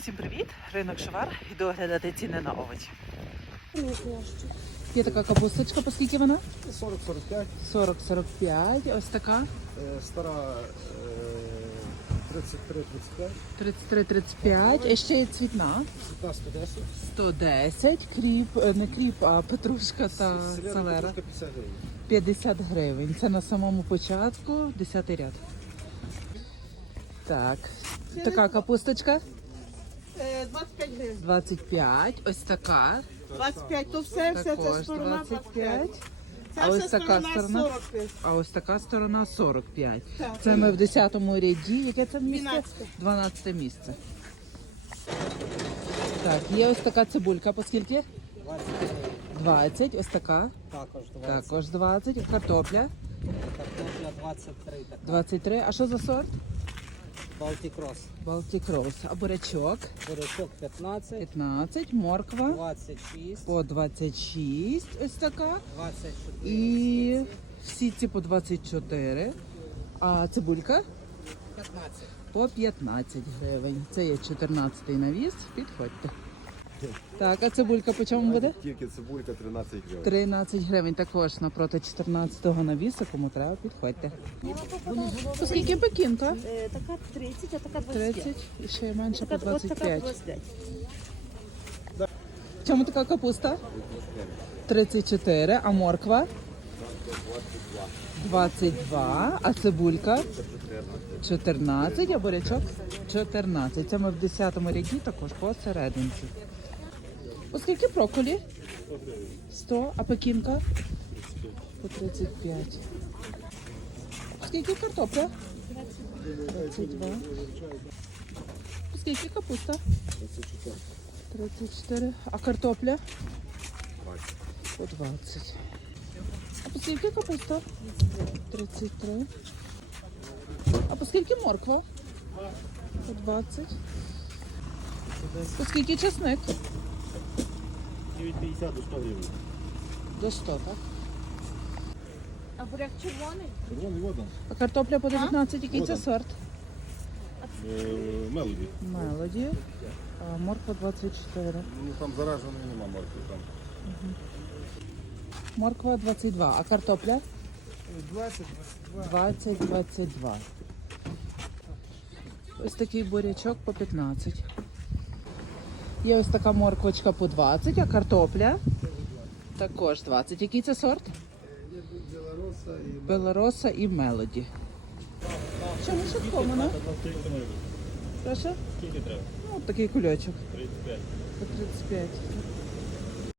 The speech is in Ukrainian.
Всім привіт! Ринок Шовар. Іду оглядати ціни на овочі. Є така капусточка, по скільки вона? 40-45, 40-45. Ось така. е, стара е, 33-35, 33-35. І ще є цвітна. цвітна 110, 110. Кріп, е, не кріп, а петрушка та селера салера. петрушка 50 гривень. 50 гривень. Це на самому початку, 10 ряд. Так. Така капусточка 25 гривень. 25. Ось така. 25, то все, ця Також сторона 25. 25. Ця А ось вся така сторона сторона? 45. А ось така сторона 45. Так. Це ми в 10-му ряді. Яке це місце? 12. 12 місце. Так, є ось така цибулька, по скільки? 20. Ось така. Також 20. Також 20. Картопля Картопля 23. Так. 23. А що за сорт? Baltic Балтікрос. А бурячок Бурячок 15. 15. Морква 26. по 26. Ось така. 24. І всі ці по 24. А цибулька? 15. по 15 гривень. Це є 14 навіс. Підходьте. Так, а цибулька по чому буде? Тільки цибулька 13 гривень. 13 гривень також напроти 14-го навісу, кому треба, підходьте. Оскільки пекінка? Е, Така 30, а така 25. 30 і ще менше по Така, от така 25. 25. В чому така капуста? 34, а морква? 22, а цибулька? 14, а бурячок? 14. Це ми в 10-му ряді також посерединці. Оскільки брокколі? 100, а пекінка? По 35. Скільки картопля? 22. Скільки капуста? 34. 34. А картопля? По 20. А по капуста? 33. А по морква? По 20. По скільки чесник? 9,50 до 100 гривень. До 100, так? А буряк червоний? Червоний вода. А картопля по 19, який це сорт? Мелоді. Мелоді. А морква 24. Ну там зараженої нема моркви. Там. Морква 22. А картопля? 20, 20, 22. Ось такий бурячок по 15. Є ось така морквочка по 20, а картопля також 20. Який це сорт? Белороса і Мелоді. Чому ще ну? Прошу? Скільки треба? Ну, такий кульочок. 35. По 35.